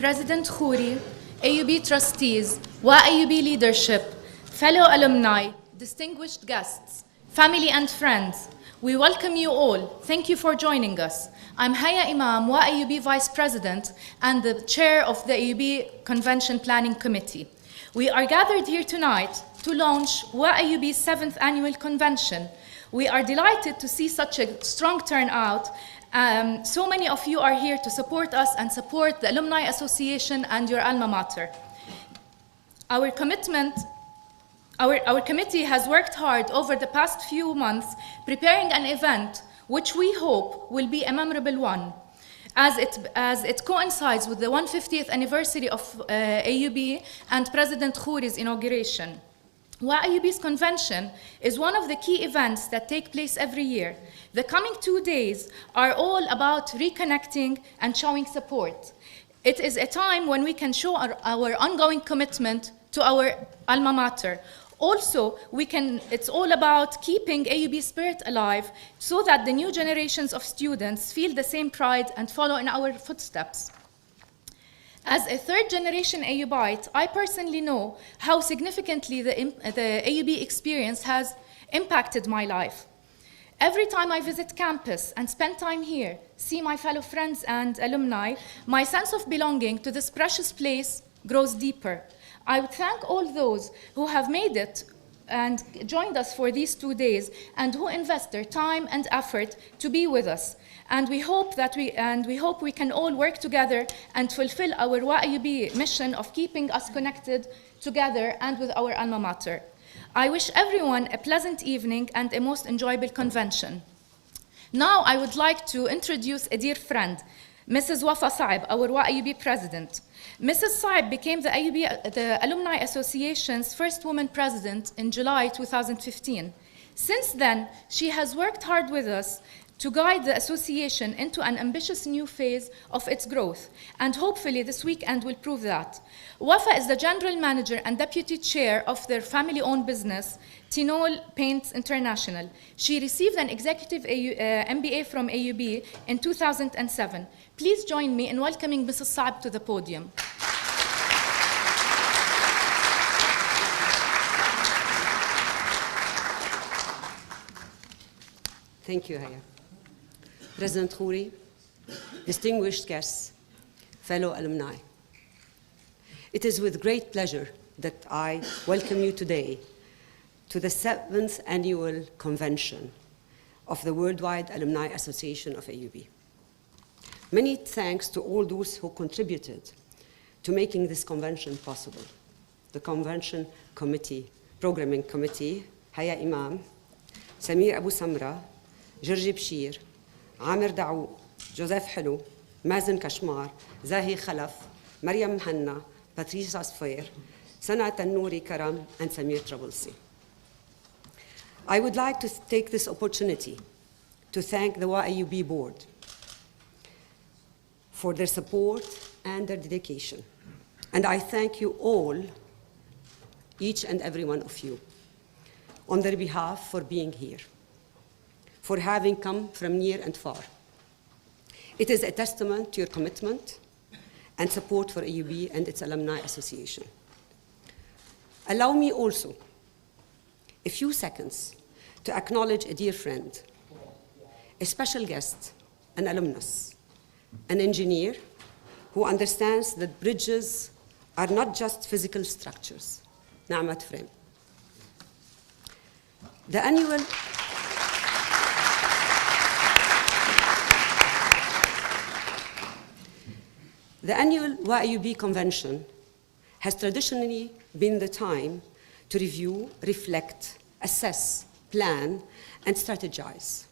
President Khuri, AUB trustees, WAAAUB leadership, fellow alumni, distinguished guests, family and friends, we welcome you all. Thank you for joining us. I'm Haya Imam, WAAAUB Vice President and the Chair of the AUB Convention Planning Committee. We are gathered here tonight to launch WAAAUB's 7th Annual Convention. We are delighted to see such a strong turnout. So many of you are here to support us and support the Alumni Association and your alma mater. Our committee has worked hard over the past few months preparing an event which we hope will be a memorable one, as it coincides with the 150th anniversary of AUB and President Khuri's inauguration. WAAAUB's convention is one of the key events that take place every year. The coming 2 days are all about reconnecting and showing support. It is a time when we can show our ongoing commitment to our alma mater. Also, it's all about keeping AUB spirit alive so that the new generations of students feel the same pride and follow in our footsteps. As a third-generation AUBite, I personally know how significantly the AUB experience has impacted my life. Every time I visit campus and spend time here, see my fellow friends and alumni, my sense of belonging to this precious place grows deeper. I would thank all those who have made it and joined us for these 2 days and who invest their time and effort to be with us. And we hope we can all work together and fulfill our WAAAUB mission of keeping us connected together and with our alma mater. I wish everyone a pleasant evening and a most enjoyable convention. Now I would like to introduce a dear friend, Mrs. Wafa Saib, our WAAAUB president. Mrs. Saib became the Alumni Association's first woman president in July 2015. Since then, she has worked hard with us to guide the association into an ambitious new phase of its growth, and hopefully this weekend will prove that. Wafa is the general manager and deputy chair of their family-owned business, Tinol Paints International. She received an executive MBA from AUB in 2007. Please join me in welcoming Mrs. Saib to the podium. Thank you, Haya. President Khuri, distinguished guests, fellow alumni. It is with great pleasure that I welcome you today to the 7th Annual Convention of the Worldwide Alumni Association of AUB. Many thanks to all those who contributed to making this convention possible. The Convention Committee, Programming Committee, Haya Imam, Samir Abu Samra, Georgi Bshir, عامر دعوق، جوزيف حلو، مازن كشمار، زاهي خلف، مريم مهنا، باتريس عصفير، سنة تنوري كرم, and Samir Travelsi. I would like to take this opportunity to thank the WAAAUB board for their support and their dedication. And I thank you all, each and every one of you, on their behalf for being here, for having come from near and far. It is a testament to your commitment and support for AUB and its Alumni Association. Allow me also a few seconds to acknowledge a dear friend, a special guest, an alumnus, an engineer who understands that bridges are not just physical structures. Na'mat Frame. The annual WAAAUB convention has traditionally been the time to review, reflect, assess, plan, and strategize.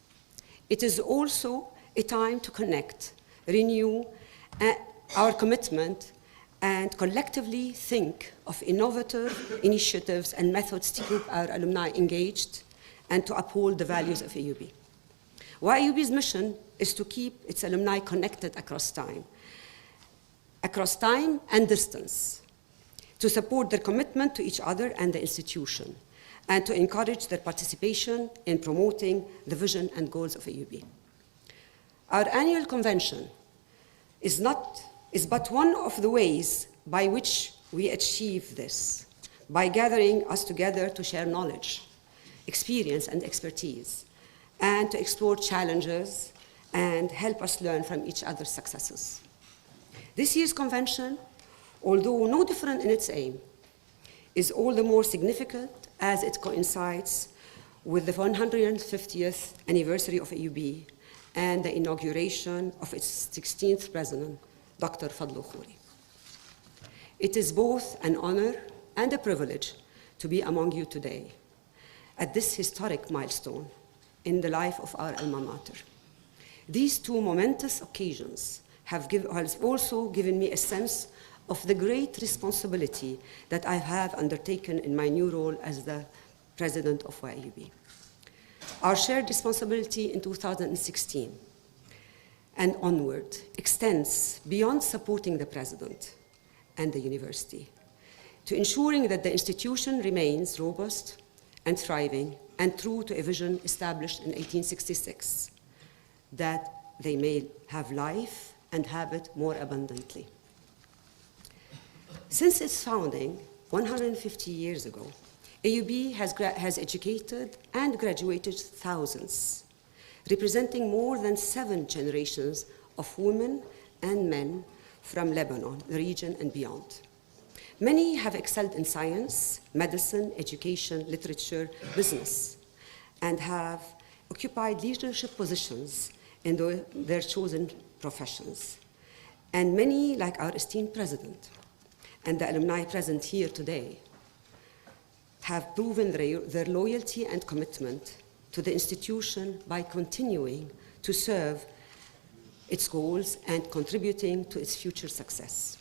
It is also a time to connect, renew our commitment, and collectively think of innovative initiatives and methods to keep our alumni engaged and to uphold the values of AUB. WAAAUB's mission is to keep its alumni connected across time and distance, to support their commitment to each other and the institution, and to encourage their participation in promoting the vision and goals of AUB. Our annual convention is not is but one of the ways by which we achieve this, by gathering us together to share knowledge, experience, and expertise, and to explore challenges and help us learn from each other's successes. This year's convention, although no different in its aim, is all the more significant as it coincides with the 150th anniversary of AUB and the inauguration of its 16th president, Dr. Fadlo Khuri. It is both an honor and a privilege to be among you today at this historic milestone in the life of our alma mater. These two momentous occasions have also given me a sense of the great responsibility that I have undertaken in my new role as the president of WAAAUB. Our shared responsibility in 2016 and onward extends beyond supporting the president and the university to ensuring that the institution remains robust and thriving and true to a vision established in 1866, that they may have life and have it more abundantly. Since its founding 150 years ago, AUB has educated and graduated thousands, representing more than 7 generations of women and men from Lebanon, the region, and beyond. Many have excelled in science, medicine, education, literature, business, and have occupied leadership positions in their chosen professions. And many, like our esteemed president and the alumni present here today, have proven their loyalty and commitment to the institution by continuing to serve its goals and contributing to its future success.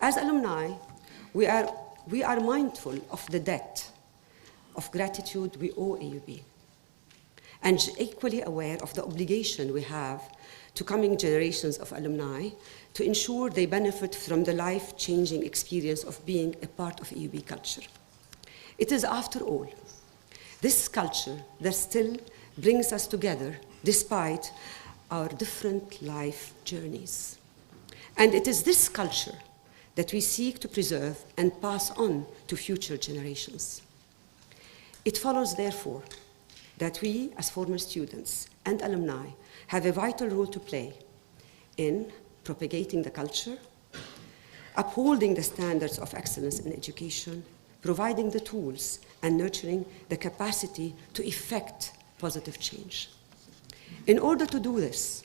As alumni, we are mindful of the debt of gratitude we owe AUB, and equally aware of the obligation we have to coming generations of alumni to ensure they benefit from the life-changing experience of being a part of AUB culture. It is, after all, this culture that still brings us together despite our different life journeys. And it is this culture that we seek to preserve and pass on to future generations. It follows, therefore, that we, as former students and alumni, have a vital role to play in propagating the culture, upholding the standards of excellence in education, providing the tools, and nurturing the capacity to effect positive change. In order to do this,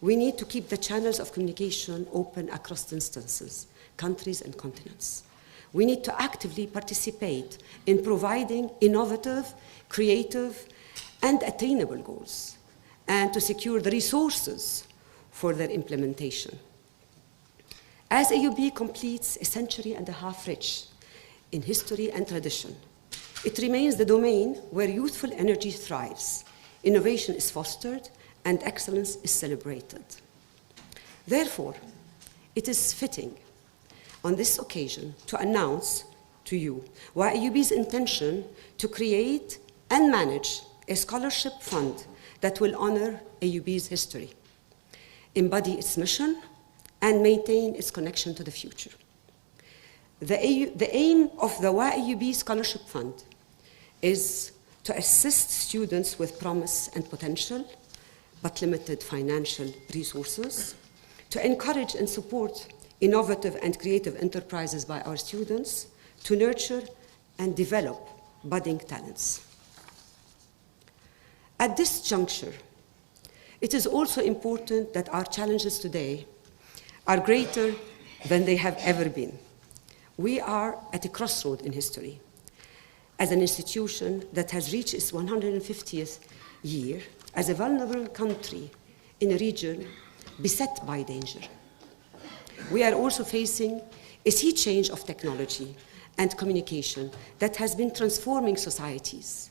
we need to keep the channels of communication open across instances, countries, and continents. We need to actively participate in providing innovative, creative, and attainable goals, and to secure the resources for their implementation. As AUB completes a century and a half rich in history and tradition, it remains the domain where youthful energy thrives, innovation is fostered, and excellence is celebrated. Therefore, it is fitting on this occasion to announce to you WAAAUB's intention to create and manage a scholarship fund that will honor AUB's history, embody its mission, and maintain its connection to the future. The aim of the WAAAUB Scholarship Fund is to assist students with promise and potential, but limited financial resources, to encourage and support innovative and creative enterprises by our students, to nurture and develop budding talents. At this juncture, it is also important that our challenges today are greater than they have ever been. We are at a crossroad in history. As an institution that has reached its 150th year, as a vulnerable country in a region beset by danger. We are also facing a sea change of technology and communication that has been transforming societies.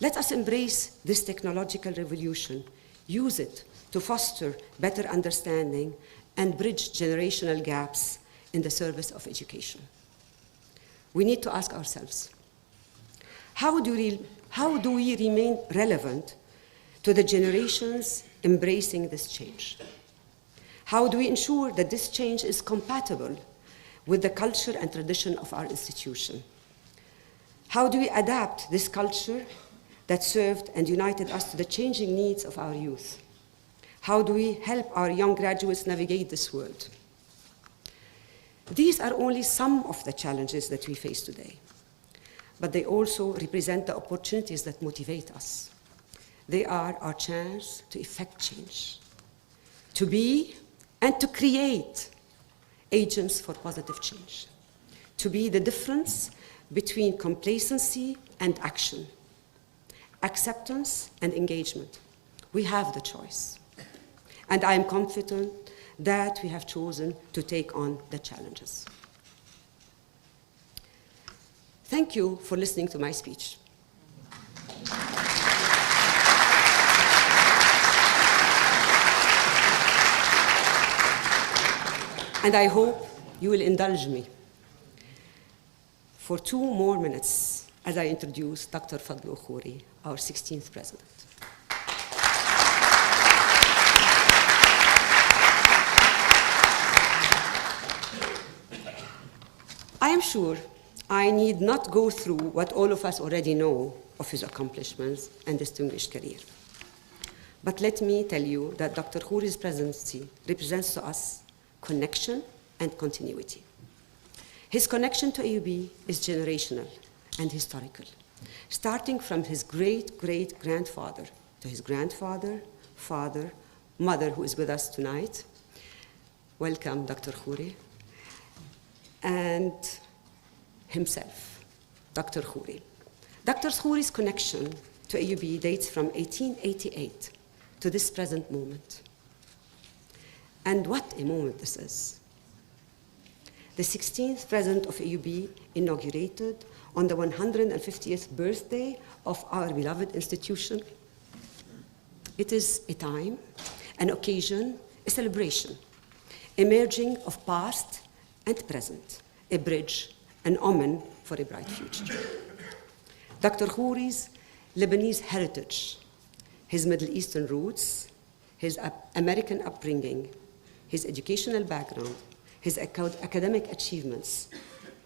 Let us embrace this technological revolution, use it to foster better understanding and bridge generational gaps in the service of education. We need to ask ourselves, how do we remain relevant to the generations embracing this change? How do we ensure that this change is compatible with the culture and tradition of our institution? How do we adapt this culture that served and united us to the changing needs of our youth? How do we help our young graduates navigate this world? These are only some of the challenges that we face today, but they also represent the opportunities that motivate us. They are our chance to effect change, to be and to create agents for positive change, to be the difference between complacency and action, acceptance and engagement. We have the choice. And I am confident that we have chosen to take on the challenges. Thank you for listening to my speech. And I hope you will indulge me for 2 more minutes as I introduce Dr. Fadlo Khuri, our 16th president. I am sure I need not go through what all of us already know of his accomplishments and distinguished career. But let me tell you that Dr. Khuri's presidency represents to us connection and continuity. His connection to AUB is generational and historical, starting from his great-great-grandfather to his grandfather, father, mother, who is with us tonight. Welcome, Dr. Khuri. And himself, Dr. Khuri. Dr. Khuri's connection to AUB dates from 1888 to this present moment. And what a moment this is. The 16th president of AUB inaugurated on the 150th birthday of our beloved institution. It is a time, an occasion, a celebration, emerging of past and present, a bridge, an omen for a bright future. Dr. Khuri's Lebanese heritage, his Middle Eastern roots, his American upbringing, his educational background, his academic achievements,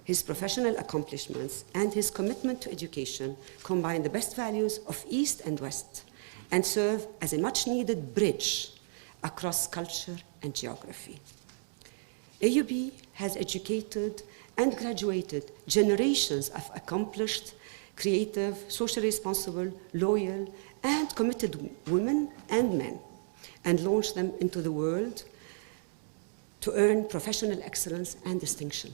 his professional accomplishments, and his commitment to education combine the best values of East and West and serve as a much-needed bridge across culture and geography. AUB has educated and graduated generations of accomplished, creative, socially responsible, loyal, and committed women and men, and launched them into the world to earn professional excellence and distinction.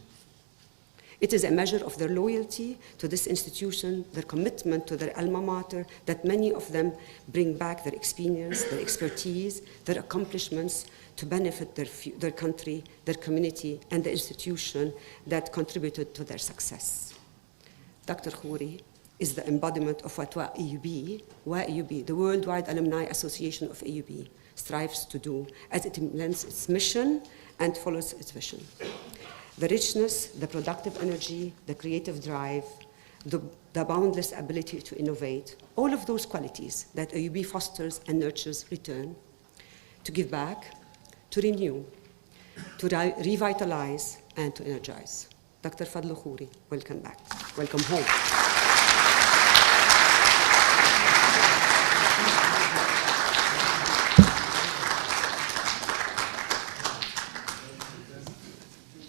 It is a measure of their loyalty to this institution, their commitment to their alma mater, that many of them bring back their experience, their expertise, their accomplishments to benefit their country, their community, and the institution that contributed to their success. Dr. Khuri is the embodiment of what WAAAUB, the Worldwide Alumni Association of AUB, strives to do as it implements its mission and follows its vision. The richness, the productive energy, the creative drive, the boundless ability to innovate, all of those qualities that AUB fosters and nurtures return to give back, to renew, to revitalize, and to energize. Dr. Fadlo Khuri, welcome back. Welcome home.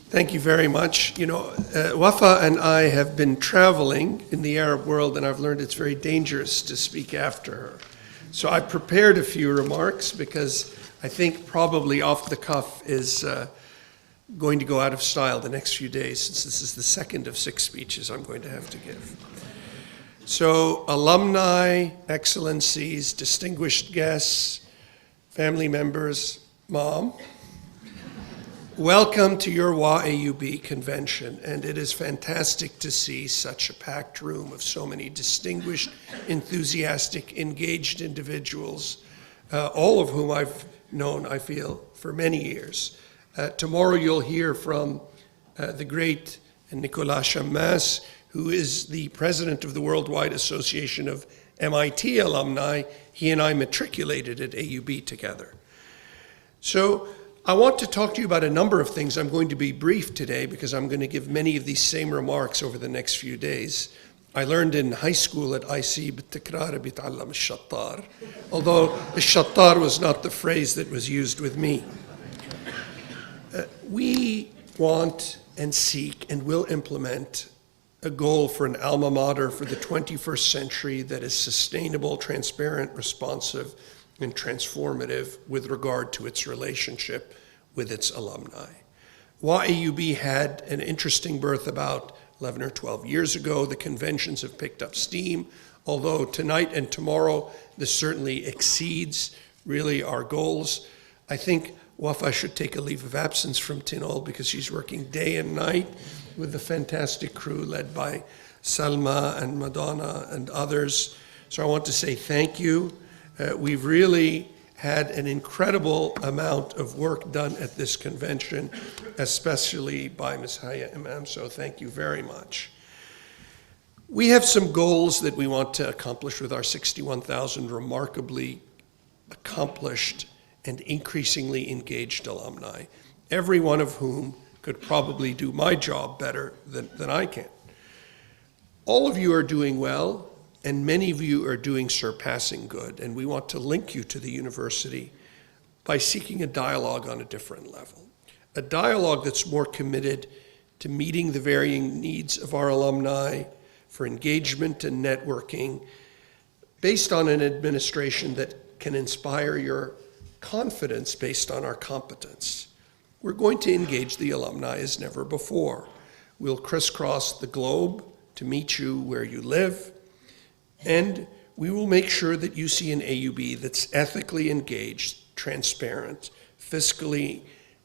Thank you very much. You know, Wafa and I have been traveling in the Arab world, and I've learned it's very dangerous to speak after her. So I prepared a few remarks because I think probably off the cuff is going to go out of style the next few days, since this is the second of 6 speeches I'm going to have to give. So alumni, excellencies, distinguished guests, family members, Mom, welcome to your WAAAUB convention, and it is fantastic to see such a packed room of so many distinguished, enthusiastic, engaged individuals, all of whom I've known, I feel, for many years. Tomorrow you'll hear from the great Nicolas Chammas, who is the president of the Worldwide Association of MIT alumni. He and I matriculated at AUB together. So I want to talk to you about a number of things. I'm going to be brief today because I'm going to give many of these same remarks over the next few days. I learned in high school at IC, بالتكرار بيتعلم الشطار, although الشطار was not the phrase that was used with me. We want and seek and will implement a goal for an alma mater for the 21st century that is sustainable, transparent, responsive, and transformative with regard to its relationship with its alumni. WAAAUB had an interesting birth about 11 or 12 years ago. The conventions have picked up steam, although tonight and tomorrow this certainly exceeds really our goals. I think Wafa should take a leave of absence from Tinol because she's working day and night with the fantastic crew led by Salma and Madonna and others. So I want to say thank you. We've really had an incredible amount of work done at this convention, especially by Ms. Haya Imam, so thank you very much. We have some goals that we want to accomplish with our 61,000 remarkably accomplished and increasingly engaged alumni, every one of whom could probably do my job better than I can. All of you are doing well, and many of you are doing surpassing good, and we want to link you to the university by seeking a dialogue on a different level, a dialogue that's more committed to meeting the varying needs of our alumni, for engagement and networking, based on an administration that can inspire your confidence based on our competence. We're going to engage the alumni as never before. We'll crisscross the globe to meet you where you live, and we will make sure that you see an AUB that's ethically engaged, transparent, fiscally,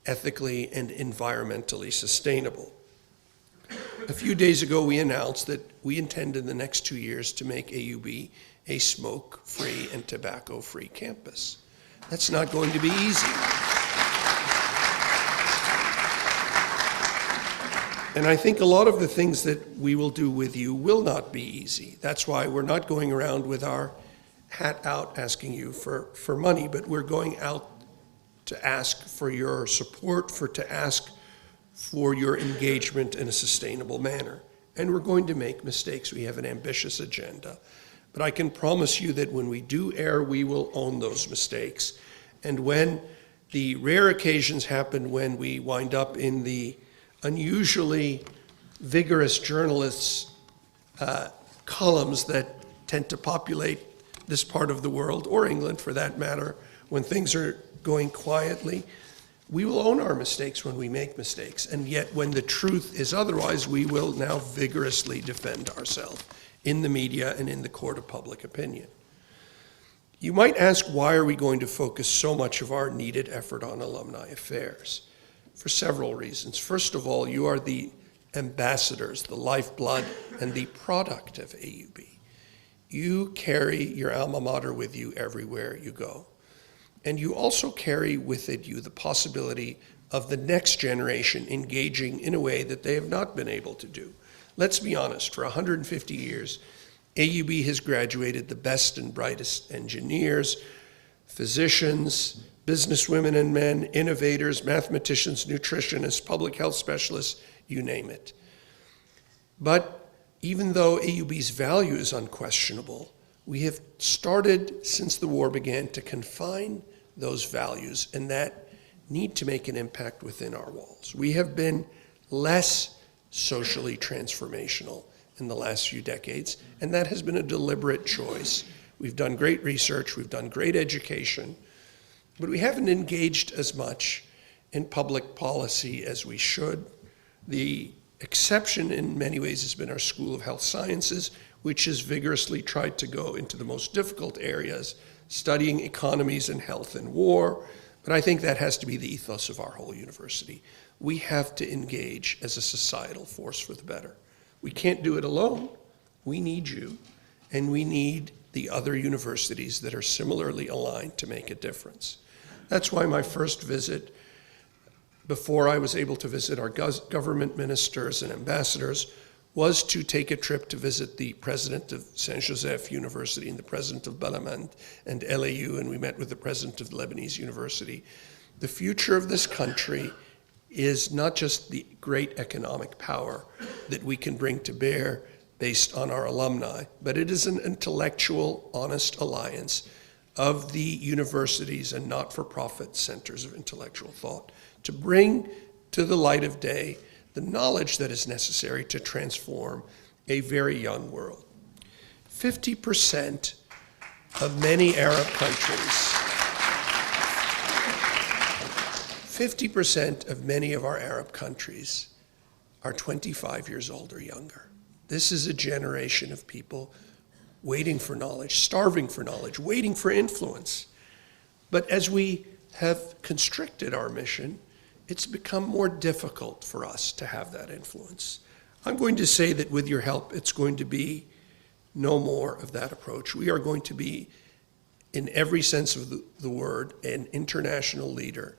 ethically, and environmentally sustainable. A few days ago, we announced that we intend in the next 2 years to make AUB a smoke-free and tobacco-free campus. That's not going to be easy. And I think a lot of the things that we will do with you will not be easy. That's why we're not going around with our hat out asking you for money, but we're going out to ask for your support, to ask for your engagement in a sustainable manner. And we're going to make mistakes. We have an ambitious agenda. But I can promise you that when we do err, we will own those mistakes. And when the rare occasions happen when we wind up in the unusually vigorous journalists' columns that tend to populate this part of the world, or England for that matter, when things are going quietly, we will own our mistakes when we make mistakes. And yet when the truth is otherwise, we will now vigorously defend ourselves in the media and in the court of public opinion. You might ask, why are we going to focus so much of our needed effort on alumni affairs? For several reasons. First of all, you are the ambassadors, the lifeblood, and the product of AUB. You carry your alma mater with you everywhere you go. And you also carry with you the possibility of the next generation engaging in a way that they have not been able to do. Let's be honest, for 150 years, AUB has graduated the best and brightest engineers, physicians, businesswomen and men, innovators, mathematicians, nutritionists, public health specialists, you name it. But even though AUB's value is unquestionable, we have started since the war began to confine those values and that need to make an impact within our walls. We have been less socially transformational in the last few decades, and that has been a deliberate choice. We've done great research, we've done great education, but we haven't engaged as much in public policy as we should. The exception in many ways has been our School of Health Sciences, which has vigorously tried to go into the most difficult areas, studying economies and health and war. But I think that has to be the ethos of our whole university. We have to engage as a societal force for the better. We can't do it alone. We need you, and we need the other universities that are similarly aligned to make a difference. That's why my first visit, before I was able to visit our government ministers and ambassadors, was to take a trip to visit the president of Saint Joseph University and the president of Balamand and LAU, and we met with the president of the Lebanese University. The future of this country is not just the great economic power that we can bring to bear based on our alumni, but it is an intellectual, honest alliance of the universities and not-for-profit centers of intellectual thought to bring to the light of day the knowledge that is necessary to transform a very young world. 50% of many Arab countries, 50% of many of our Arab countries are 25 years old or younger. This is a generation of people waiting for knowledge, starving for knowledge, waiting for influence. But as we have constricted our mission, it's become more difficult for us to have that influence. I'm going to say that with your help, it's going to be no more of that approach. We are going to be, in every sense of the word, an international leader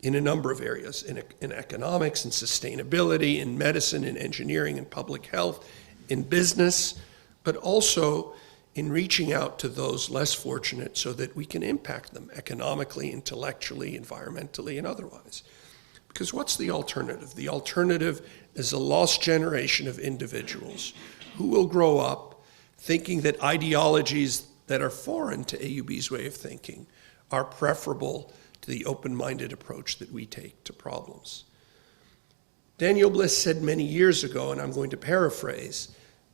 in a number of areas, in economics, in sustainability, in medicine, in engineering, in public health, in business, but also in reaching out to those less fortunate so that we can impact them economically, intellectually, environmentally, and otherwise. Because what's the alternative? The alternative is a lost generation of individuals who will grow up thinking that ideologies that are foreign to AUB's way of thinking are preferable to the open-minded approach that we take to problems. Daniel Bliss said many years ago, and I'm going to paraphrase,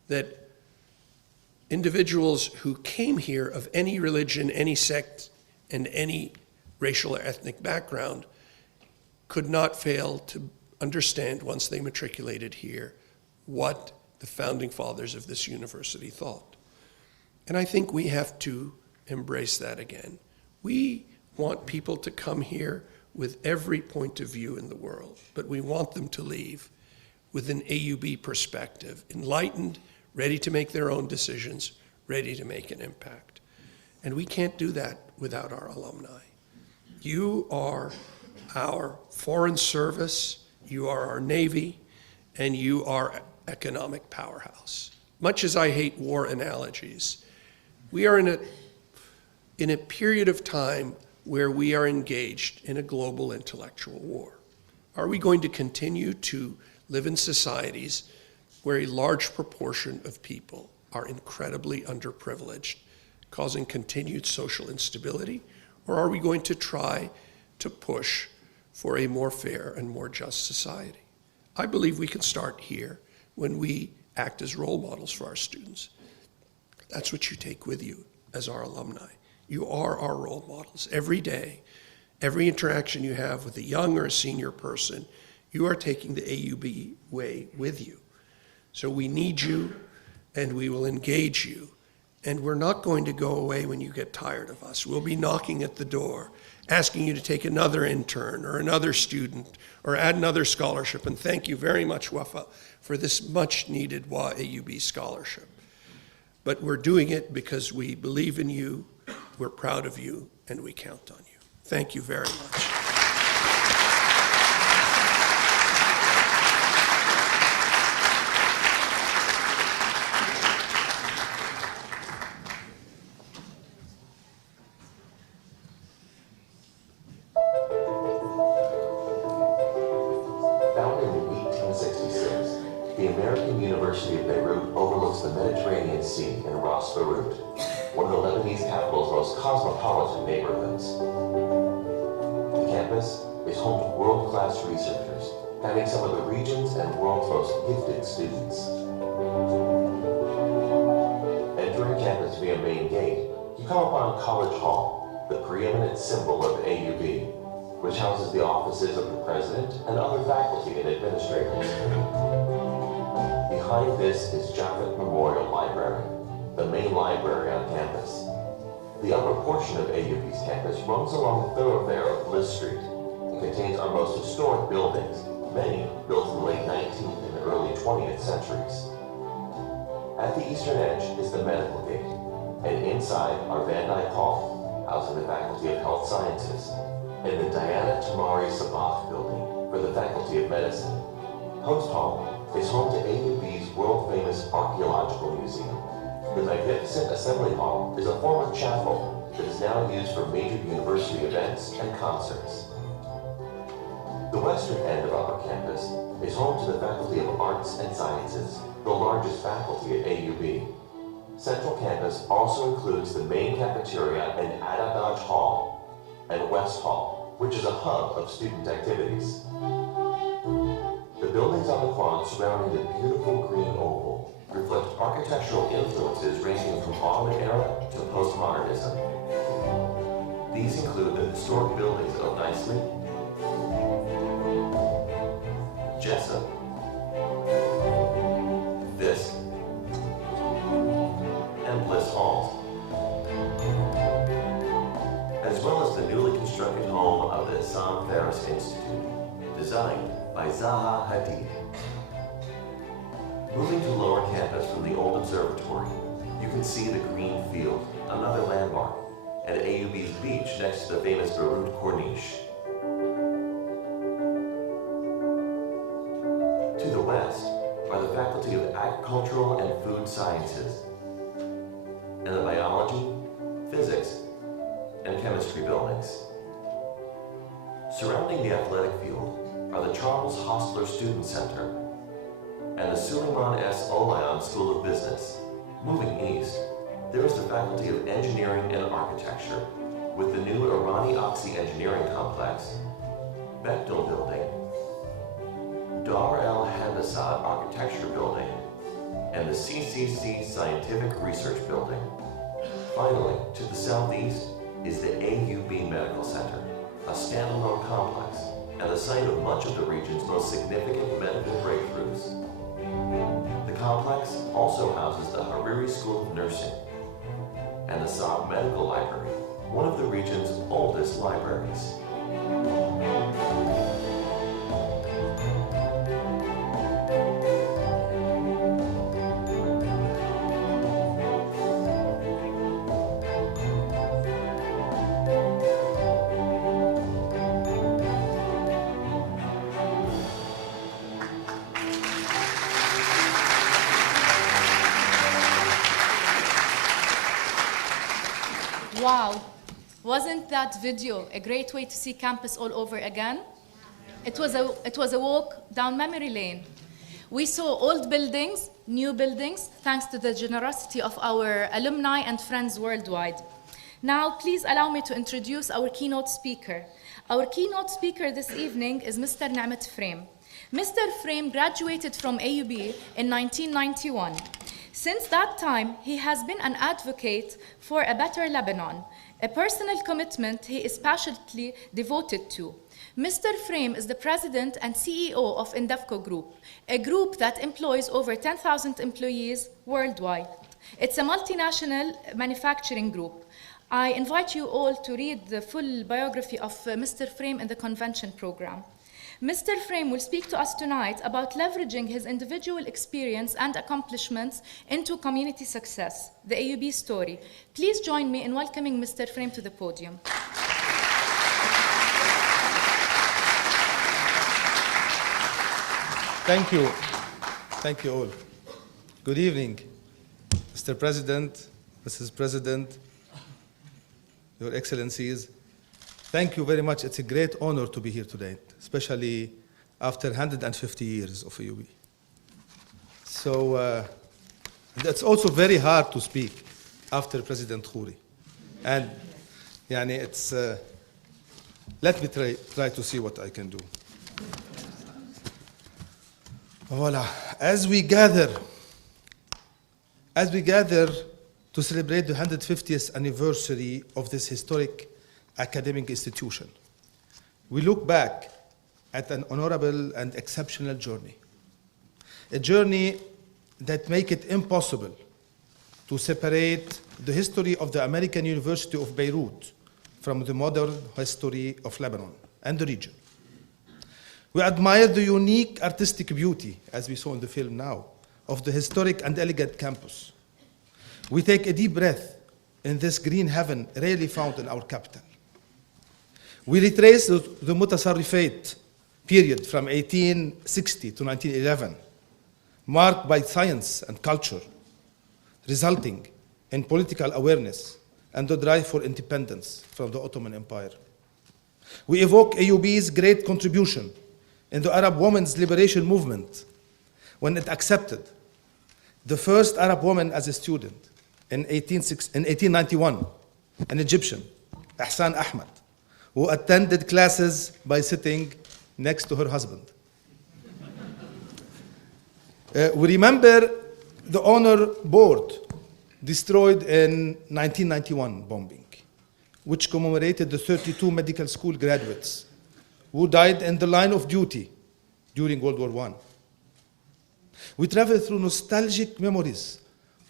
that individuals who came here of any religion, any sect, and any racial or ethnic background could not fail to understand, once they matriculated here, what the founding fathers of this university thought. And I think we have to embrace that again. We want people to come here with every point of view in the world, but we want them to leave with an AUB perspective, enlightened, ready to make their own decisions, ready to make an impact. And we can't do that without our alumni. You are our foreign service, you are our Navy, and you are our economic powerhouse. Much as I hate war analogies, we are in a period of time where we are engaged in a global intellectual war. Are we going to continue to live in societies where a large proportion of people are incredibly underprivileged, causing continued social instability? Or are we going to try to push for a more fair and more just society? I believe we can start here when we act as role models for our students. That's what you take with you as our alumni. You are our role models. Every day, every interaction you have with a young or a senior person, you are taking the AUB way with you. So we need you, and we will engage you. And we're not going to go away when you get tired of us. We'll be knocking at the door, asking you to take another intern or another student or add another scholarship. And thank you very much, Wafa, for this much-needed WAAAUB scholarship. But we're doing it because we believe in you, we're proud of you, and we count on you. Thank you very much. Founded in 1866, the American University of Beirut overlooks the Mediterranean Sea in Ras Beirut, one of the Lebanese capital's most cosmopolitan neighborhoods. The campus is home to world-class researchers, having some of the region's and world's most gifted students. Entering campus via main gate, you come upon College Hall, the preeminent symbol of AUB, which houses the offices of the president and other faculty and administrators. Behind this is Jaffet Memorial Library, the main library on campus. The upper portion of AUB's campus runs along the thoroughfare of Bliss Street and contains our most historic buildings, many built in the late 19th and early 20th centuries. At the eastern edge is the medical gate, and inside are Van Dyke Hall, housing the Faculty of Health Sciences, and the Diana Tamari Sabah building for the Faculty of Medicine. Post Hall is home to AUB's world-famous Archaeological Museum. The magnificent Assembly Hall is a former chapel that is now used for major university events and concerts. The western end of Upper Campus is home to the Faculty of Arts and Sciences, the largest faculty at AUB. Central Campus also includes the main cafeteria and Adabaj Hall and West Hall, which is a hub of student activities. The buildings on the quad surrounding the beautiful green oval reflect architectural influences ranging from Ottoman era to postmodernism. These include the historic buildings of Nicely, Jessup, Fisk, and Bliss Halls, as well as the newly constructed home of the Sam Ferris Institute, designed by Zaha Hadid. Moving to lower campus from the old observatory, you can see the green field, another landmark, and AUB's beach next to the famous Beirut Corniche. To the west are the Faculty of Agricultural and Food Sciences, and the Biology, Physics, and Chemistry buildings. Surrounding the athletic field are the Charles Hostler Student Center and the Suleiman S. Olayan School of Business. Moving east, there is the Faculty of Engineering and Architecture with the new Irani Oxy Engineering Complex, Bechtel Building, Dar El Handasat Architecture Building, and the CCC Scientific Research Building. Finally, to the southeast is the AUB Medical Center, a standalone complex and the site of much of the region's most significant medical breakthroughs. The complex also houses the Hariri School of Nursing and the Saab Medical Library, one of the region's oldest libraries. Wow, wasn't that video a great way to see campus all over again? It was a walk down memory lane. We saw old buildings, new buildings, thanks to the generosity of our alumni and friends worldwide. Now, please allow me to introduce our keynote speaker. Our keynote speaker this evening is Mr. Na'mat Frame. Mr. Frame graduated from AUB in 1991. Since that time, he has been an advocate for a better Lebanon, a personal commitment he is passionately devoted to. Mr. Frame is the president and CEO of Indefco Group, a group that employs over 10,000 employees worldwide. It's a multinational manufacturing group. I invite you all to read the full biography of Mr. Frame in the convention program. Mr. Frame will speak to us tonight about leveraging his individual experience and accomplishments into community success, the AUB story. Please join me in welcoming Mr. Frame to the podium. Thank you. Thank you all. Good evening, Mr. President, Mrs. President, Your Excellencies. Thank you very much. It's a great honor to be here today, especially after 150 years of AUB. So it's also very hard to speak after President Khuri. And it's, let me try to see what I can do. Voila. As we gather to celebrate the 150th anniversary of this historic academic institution, we look back at an honorable and exceptional journey, a journey that makes it impossible to separate the history of the American University of Beirut from the modern history of Lebanon and the region. We admire the unique artistic beauty, as we saw in the film now, of the historic and elegant campus. We take a deep breath in this green heaven rarely found in our capital. We retrace the Mutasarrifate period from 1860 to 1911, marked by science and culture, resulting in political awareness and the drive for independence from the Ottoman Empire. We evoke AUB's great contribution in the Arab women's liberation movement when it accepted the first Arab woman as a student in 1891, an Egyptian, Ahsan Ahmad, who attended classes by sitting next to her husband. We remember the honor board destroyed in 1991 bombing, which commemorated the 32 medical school graduates who died in the line of duty during World War I. We travel through nostalgic memories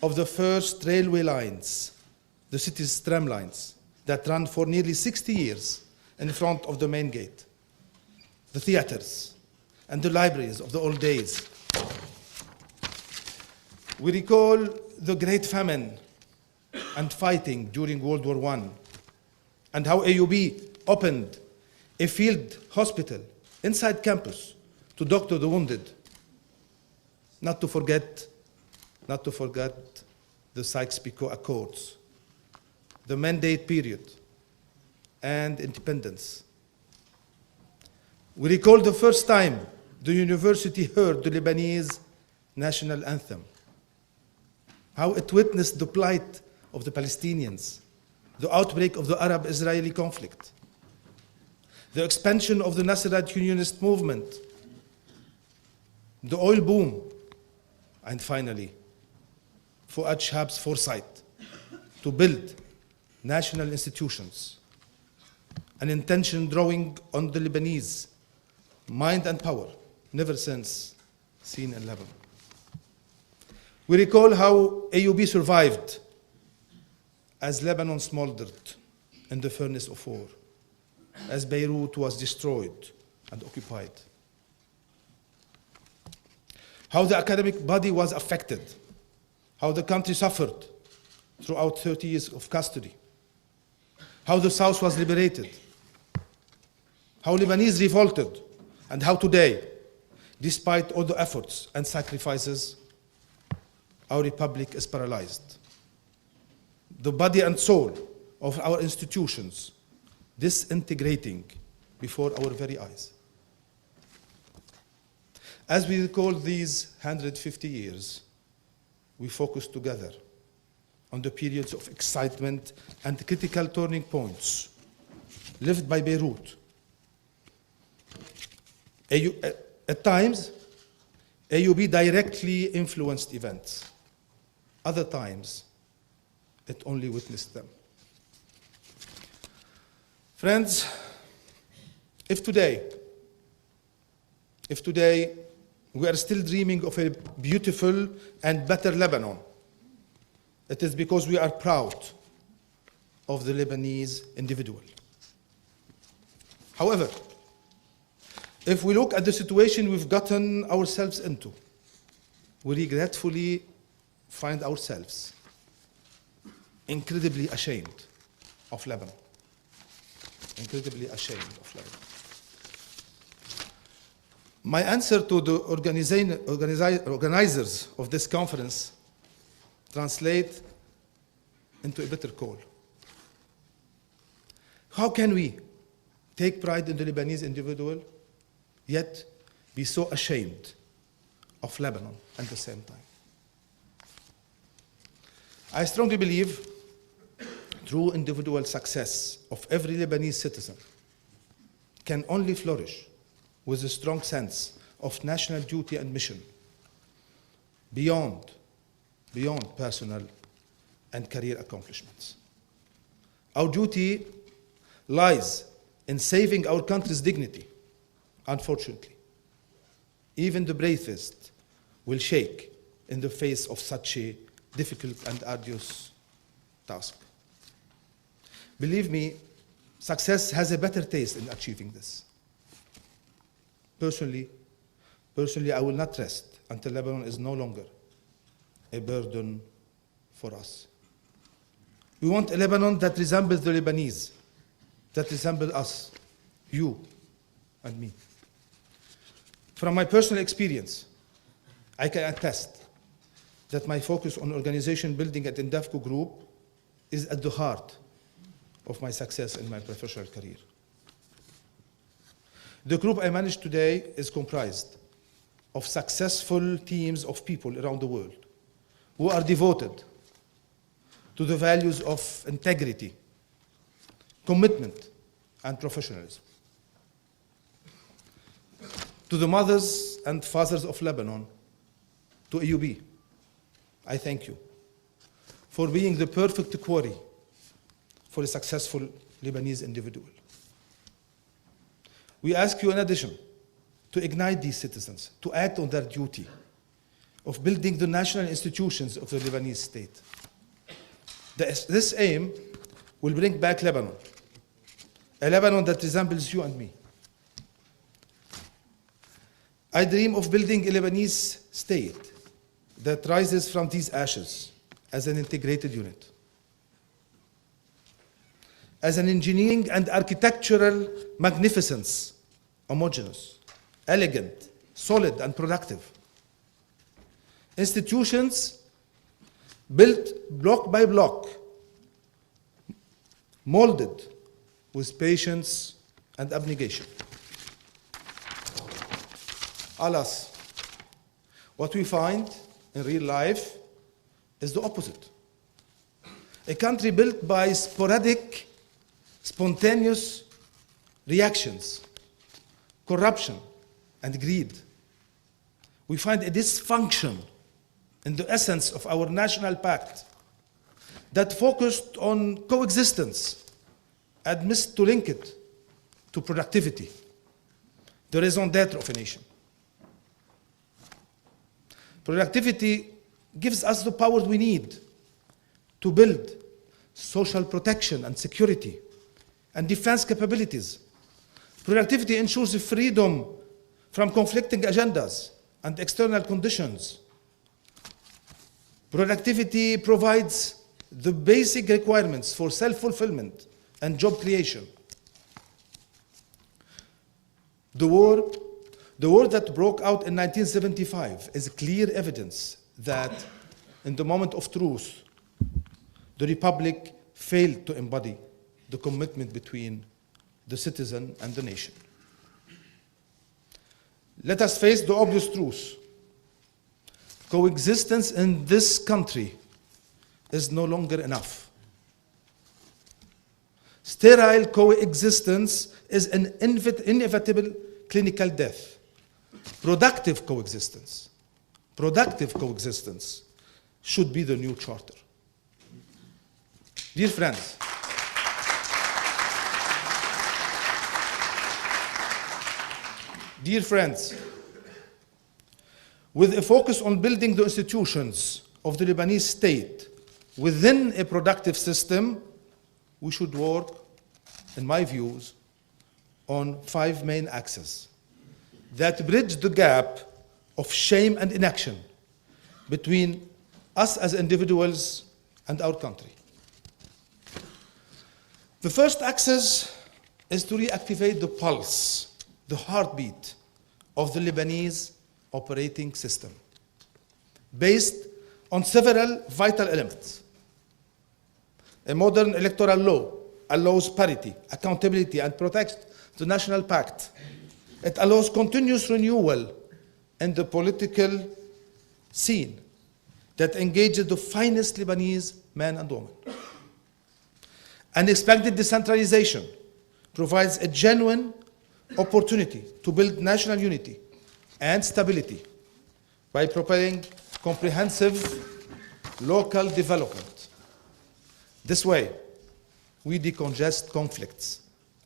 of the first railway lines, the city's tram lines, that ran for nearly 60 years in front of the main gate, the theaters, and the libraries of the old days. We recall the Great Famine and fighting during World War I, and how AUB opened a field hospital inside campus to doctor the wounded. Not to forget the Sykes-Picot Accords, the Mandate period, and independence. We recall the first time the university heard the Lebanese national anthem, how it witnessed the plight of the Palestinians, the outbreak of the Arab-Israeli conflict, the expansion of the Nasserite Unionist movement, the oil boom, and finally, Fuad Shahab's foresight to build national institutions, an intention drawing on the Lebanese mind and power, never since seen in Lebanon. We recall how AUB survived as Lebanon smoldered in the furnace of war, as Beirut was destroyed and occupied. How the academic body was affected, how the country suffered throughout 30 years of custody, how the South was liberated, how Lebanese revolted, and how today, despite all the efforts and sacrifices, our republic is paralyzed. The body and soul of our institutions disintegrating before our very eyes. As we recall these 150 years, we focus together on the periods of excitement and critical turning points lived by Beirut. At times, AUB directly influenced events. Other times, it only witnessed them. Friends, if today we are still dreaming of a beautiful and better Lebanon, it is because we are proud of the Lebanese individual. However, if we look at the situation we've gotten ourselves into, we regretfully find ourselves incredibly ashamed of Lebanon. Incredibly ashamed of Lebanon. My answer to the organizers of this conference translate into a bitter call. How can we take pride in the Lebanese individual, yet be so ashamed of Lebanon at the same time? I strongly believe true individual success of every Lebanese citizen can only flourish with a strong sense of national duty and mission beyond personal and career accomplishments. Our duty lies in saving our country's dignity. Unfortunately, even the bravest will shake in the face of such a difficult and arduous task. Believe me, success has a better taste in achieving this. Personally, I will not rest until Lebanon is no longer a burden for us. We want a Lebanon that resembles the Lebanese, that resembles us, you and me. From my personal experience, I can attest that my focus on organization building at Indefco Group is at the heart of my success in my professional career. The group I manage today is comprised of successful teams of people around the world who are devoted to the values of integrity, commitment, and professionalism. To the mothers and fathers of Lebanon, to AUB, I thank you for being the perfect quarry for a successful Lebanese individual. We ask you, in addition, to ignite these citizens to act on their duty of building the national institutions of the Lebanese state. This aim will bring back Lebanon, a Lebanon that resembles you and me. I dream of building a Lebanese state that rises from these ashes as an integrated unit, as an engineering and architectural magnificence, homogeneous, elegant, solid, and productive. Institutions built block by block, molded with patience and abnegation. Alas, what we find in real life is the opposite. A country built by sporadic, spontaneous reactions, corruption, and greed. We find a dysfunction in the essence of our national pact that focused on coexistence and missed to link it to productivity, the raison d'etre of a nation. Productivity gives us the power we need to build social protection and security and defense capabilities. Productivity ensures freedom from conflicting agendas and external conditions. Productivity provides the basic requirements for self-fulfillment and job creation. The war that broke out in 1975 is clear evidence that in the moment of truth, the Republic failed to embody the commitment between the citizen and the nation. Let us face the obvious truth. Coexistence in this country is no longer enough. Sterile coexistence is an inevitable clinical death. Productive coexistence should be the new charter. Dear friends, with a focus on building the institutions of the Lebanese state within a productive system, we should work, in my views, on 5 main axes that bridge the gap of shame and inaction between us as individuals and our country. The first axis is to reactivate the pulse, the heartbeat of the Lebanese operating system, based on several vital elements. A modern electoral law allows parity, accountability, and protects the national pact. It allows continuous renewal in the political scene that engages the finest Lebanese men and women. Unexpected decentralization provides a genuine opportunity to build national unity and stability by propelling comprehensive local development. This way, we decongest conflicts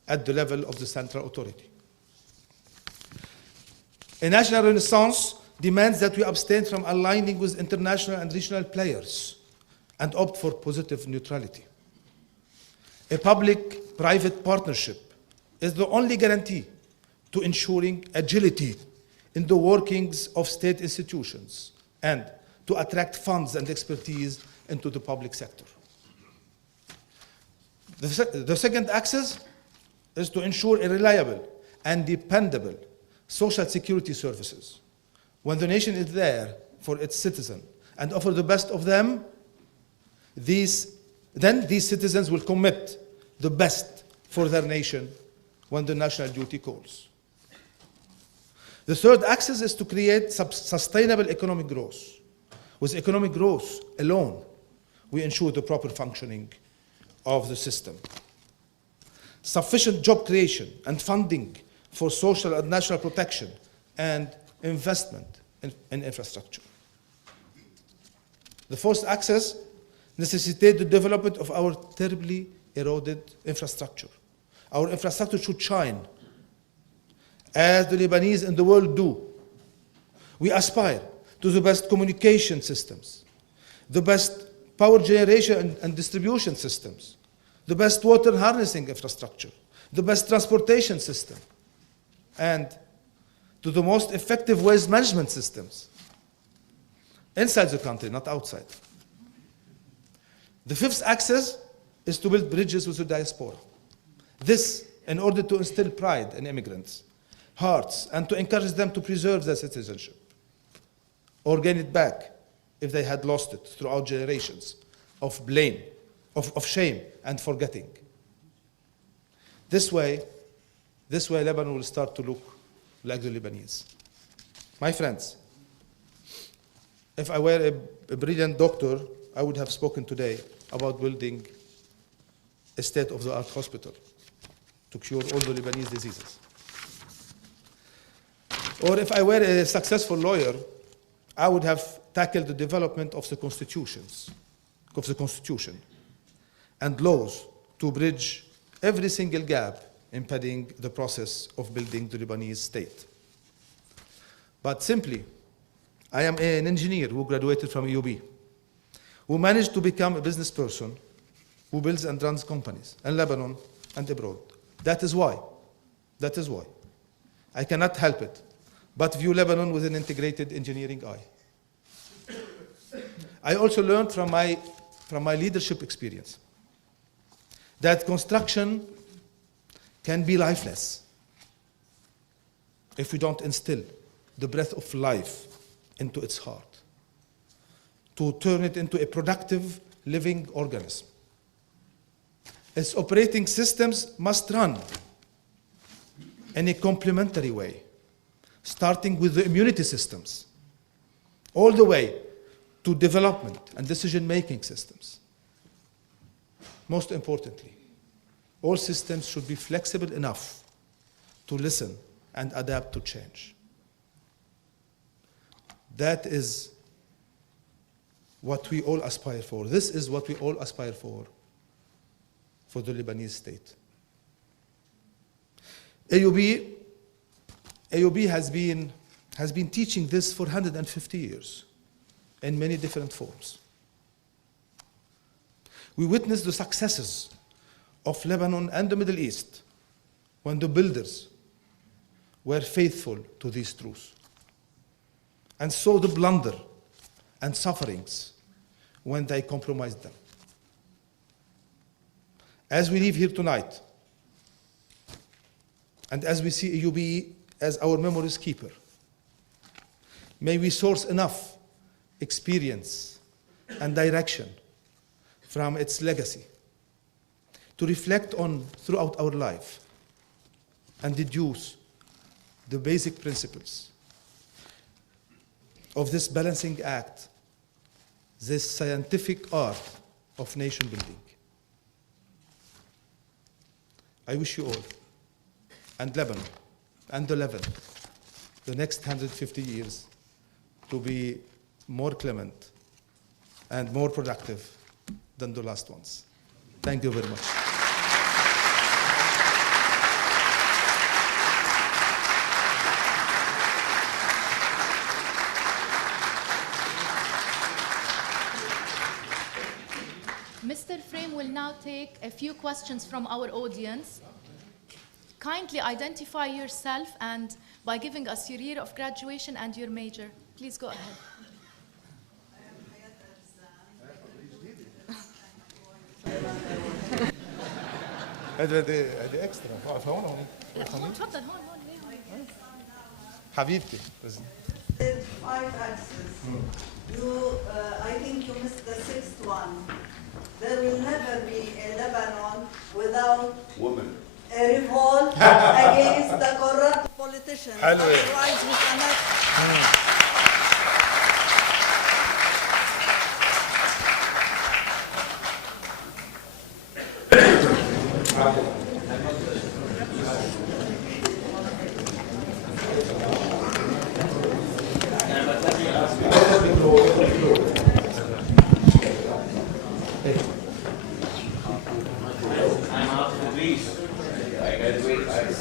at the level of the central authority. A national renaissance demands that we abstain from aligning with international and regional players and opt for positive neutrality. A public-private partnership is the only guarantee to ensuring agility in the workings of state institutions and to attract funds and expertise into the public sector. The second axis is to ensure a reliable and dependable social security services. When the nation is there for its citizens and offer the best of them, then these citizens will commit the best for their nation when the national duty calls. The third axis is to create sustainable economic growth. With economic growth alone, we ensure the proper functioning of the system. Sufficient job creation and funding for social and national protection and investment in infrastructure. The fourth axis necessitates the development of our terribly eroded infrastructure. Our infrastructure should shine, as the Lebanese in the world do. We aspire to the best communication systems, the best power generation and distribution systems, the best water harnessing infrastructure, the best transportation system, and to the most effective waste management systems inside the country, not outside. The fifth axis is to build bridges with the diaspora. This in order to instill pride in immigrants' hearts and to encourage them to preserve their citizenship or gain it back if they had lost it throughout generations of blame, of shame and forgetting. This way, Lebanon will start to look like the Lebanese. My friends, if I were a brilliant doctor, I would have spoken today about building a state-of-the-art hospital to cure all the Lebanese diseases. Or if I were a successful lawyer, I would have tackled the development of the Constitution and laws to bridge every single gap impeding the process of building the Lebanese state. But simply, I am an engineer who graduated from WAAAUB, who managed to become a business person who builds and runs companies in Lebanon and abroad. That is why I cannot help it but view Lebanon with an integrated engineering eye. I also learned from my leadership experience that construction can be lifeless if we don't instill the breath of life into its heart, to turn it into a productive living organism. Its operating systems must run in a complementary way, starting with the immunity systems, all the way to development and decision-making systems. Most importantly, all systems should be flexible enough to listen and adapt to change. That is what we all aspire for. This is what we all aspire for the Lebanese state. WAAAUB has been teaching this for 150 years in many different forms. We witnessed the successes of Lebanon and the Middle East when the builders were faithful to these truths, and saw the blunder and sufferings when they compromised them. As we leave here tonight, and as we see WAAAUB as our memories keeper, may we source enough experience and direction from its legacy to reflect on throughout our life and deduce the basic principles of this balancing act, this scientific art of nation building. I wish you all, and Lebanon, and the Levant, the next 150 years to be more clement and more productive than the last ones. Thank you very much. Mr. Frame will now take a few questions from our audience. Kindly identify yourself and by giving us your year of graduation and your major. Please go ahead. هذه اكسترا واقف هون هون لا هون تفضل هون حبيبتي. 5 axes. I think you missed the 6th one. There will never be a Lebanon without women. a revolt against the corrupt politicians. حلوة. Otherwise, we cannot.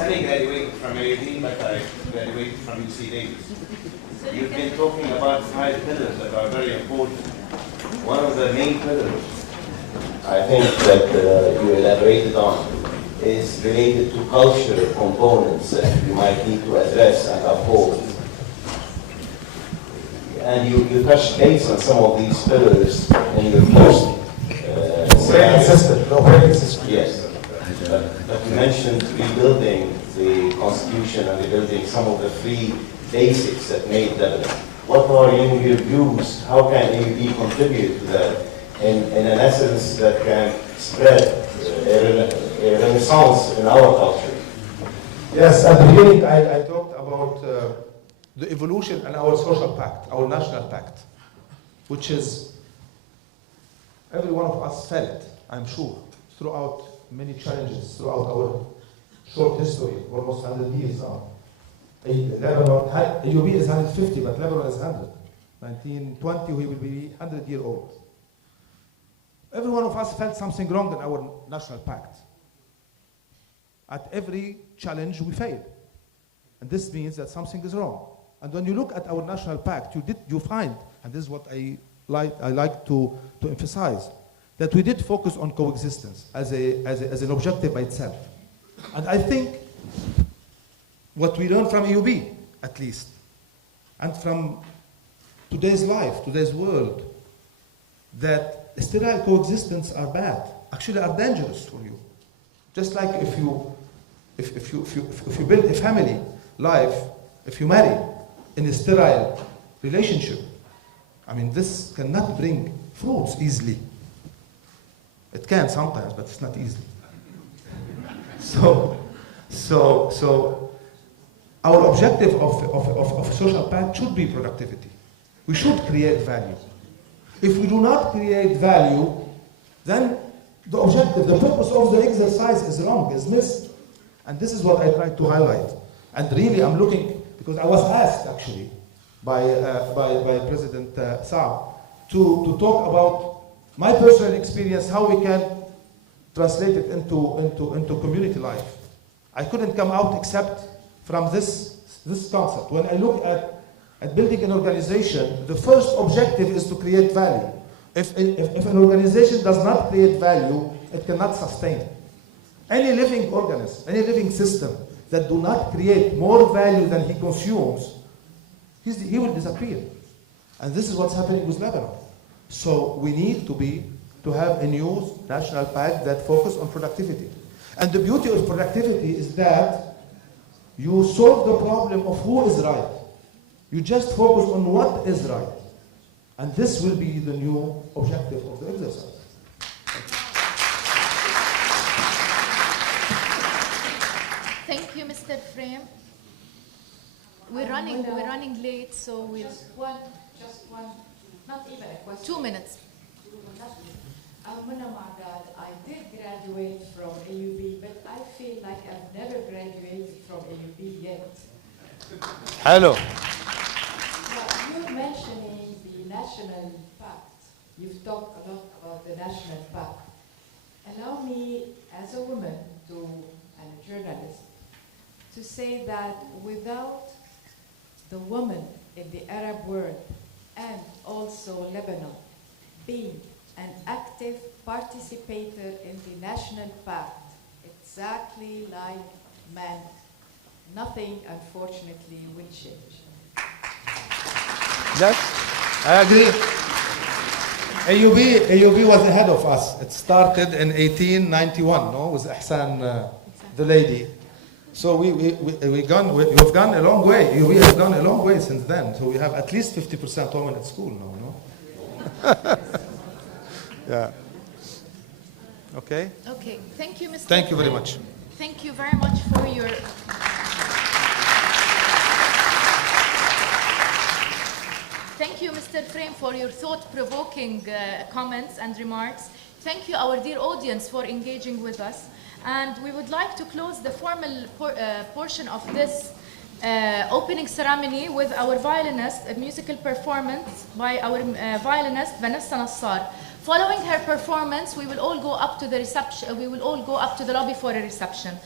Graduated from AUB, but I graduated from UC Davis. You've been talking about 5 pillars that are very important. One of the main pillars, I think, that you elaborated on is related to cultural components that you might need to address and uphold. And you touched base on some of these pillars in your first operating system. The operating system. Yes. But you mentioned rebuilding the constitution and rebuilding some of the 3 basics that made Lebanon. What are your views? How can AUB contribute to that in an essence that can spread a renaissance in our culture? Yes, at the beginning I talked about the evolution and our social pact, our national pact, which is every one of us felt, I'm sure, throughout many challenges, throughout our short history, almost 100 years now. Lebanon, AUB is 150, but Lebanon is 100. 1920, we will be 100 years old. Every one of us felt something wrong in our national pact. At every challenge, we failed. And this means that something is wrong. And when you look at our national pact, you find, and this is what I like to emphasize, that we did focus on coexistence as an objective by itself. And I think what we learned from AUB, at least, and from today's life, today's world, that sterile coexistence are bad, actually are dangerous for you. Just like if you build a family life, if you marry in a sterile relationship, I mean, this cannot bring fruits easily. It can sometimes, but it's not easily. So our objective of social pact should be productivity. We should create value. If we do not create value, then the objective, the purpose of the exercise is wrong, is missed. And this is what I try to highlight. And really, I'm looking, because I was asked actually by President Saab to talk about my personal experience, how we can translate it into community life. I couldn't come out except from this concept. When I look at building an organization, the first objective is to create value. If an organization does not create value, it cannot sustain. Any living organism, any living system that do not create more value than he consumes, he will disappear. And this is what's happening with Lebanon. So we need to have a new national pact that focuses on productivity. And the beauty of productivity is that you solve the problem of who is right. You just focus on what is right. And this will be the new objective of the exercise. Thank you, Mr. Frame. We're running late, so we'll... Just one, not even a question. 2 minutes. Alumni Aud, I did graduate from AUB, but I feel like I've never graduated from AUB yet. Hello. You're mentioning the National Pact. You've talked a lot about the National Pact. Allow me, as a woman and a journalist, to say that without the woman in the Arab world and also Lebanon being an active participator in the National Pact, exactly like men, nothing, unfortunately, will change. I agree. AUB was ahead of us. It started in 1891, no, with Ihsan, the lady. So we've gone a long way. We have gone a long way since then. So we have at least 50% women at school now, no? Yeah. Okay. Okay. Thank you, Mr. Thank you very Frame. much. Thank you very much for your... Thank you, Mr. Frame, for your thought-provoking comments and remarks. Thank you, our dear audience, for engaging with us. And we would like to close the formal portion of this opening ceremony with our violinist, a musical performance by our violinist, Vanessa Nassar. Following her performance, we will all go up to the reception. We will all go up to the lobby for a reception.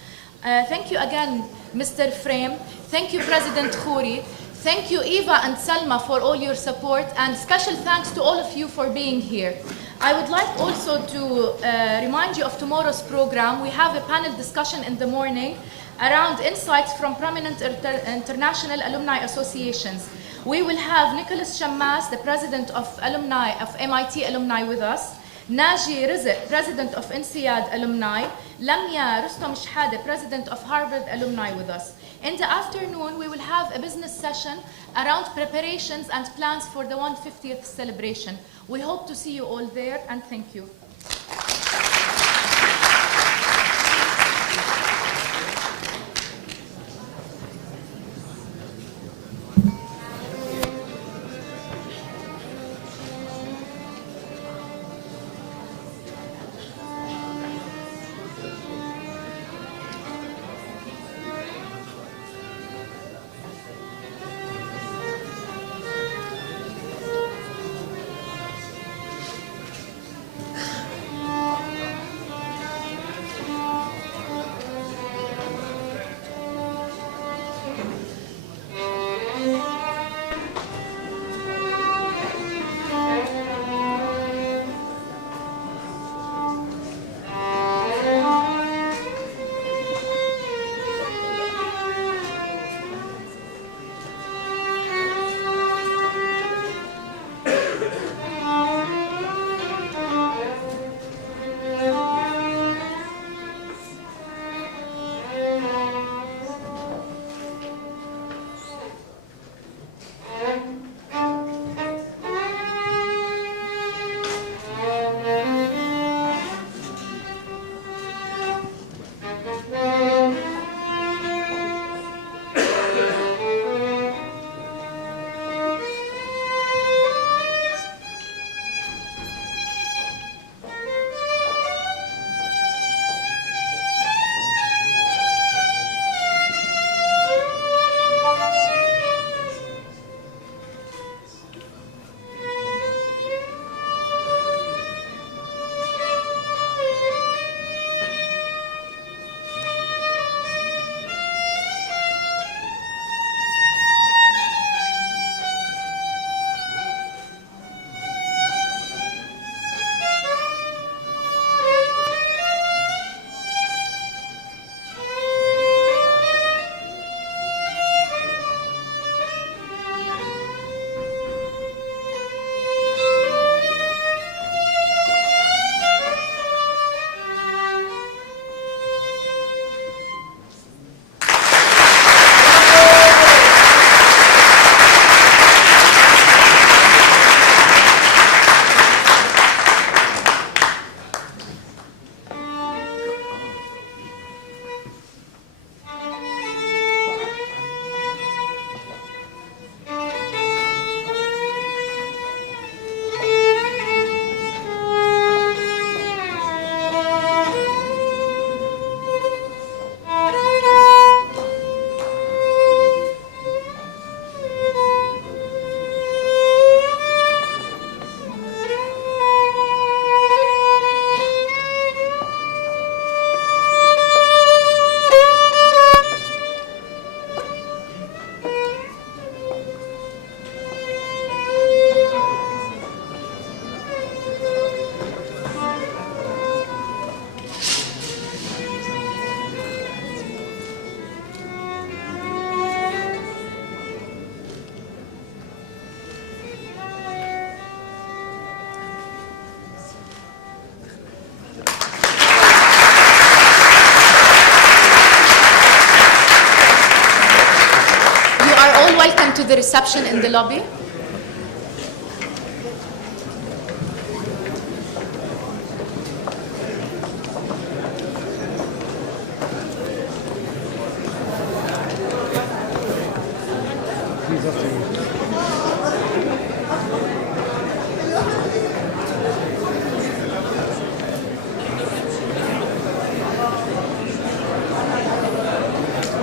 Thank you again, Mr. Frame. Thank you, President Khuri. Thank you, Eva and Selma, for all your support, and special thanks to all of you for being here. I would like also to remind you of tomorrow's program. We have a panel discussion in the morning around insights from prominent international alumni associations. We will have Nicholas Shammas, the president of MIT Alumni with us, Naji Rizq, president of INSEAD Alumni, Lamia Rustam Shhade, president of Harvard Alumni with us. In the afternoon, we will have a business session around preparations and plans for the 150th celebration. We hope to see you all there, and thank you. To the reception in the lobby. Please after you.